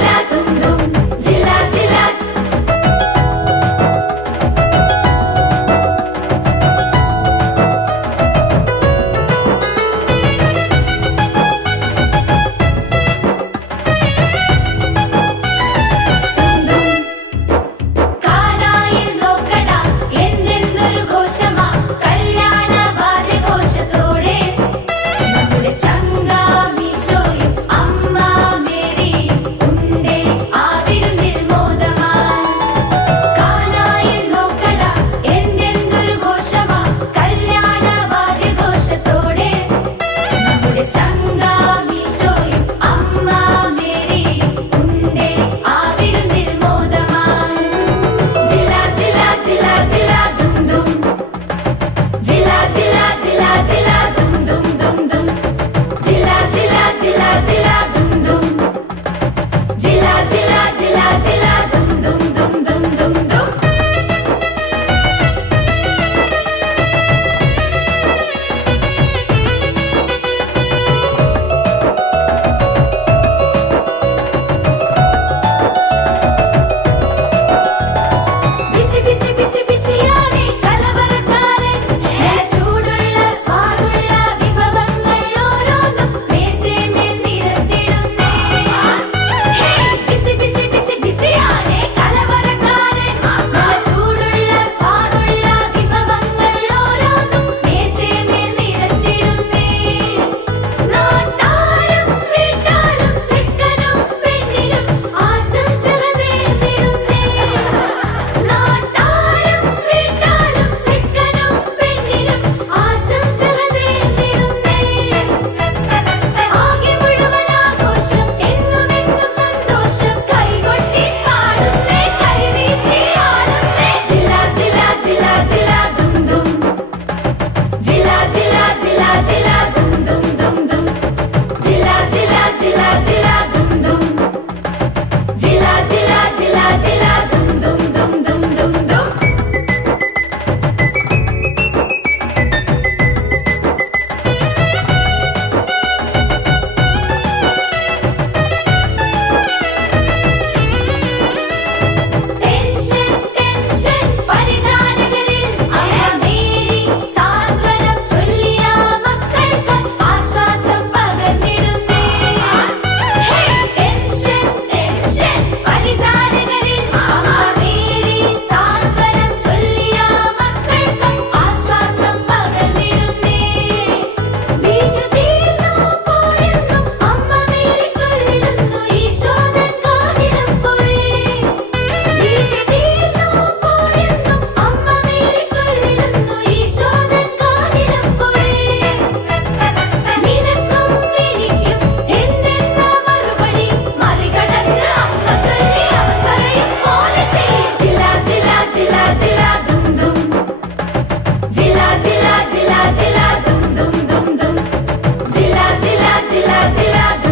டும்தும் zila zila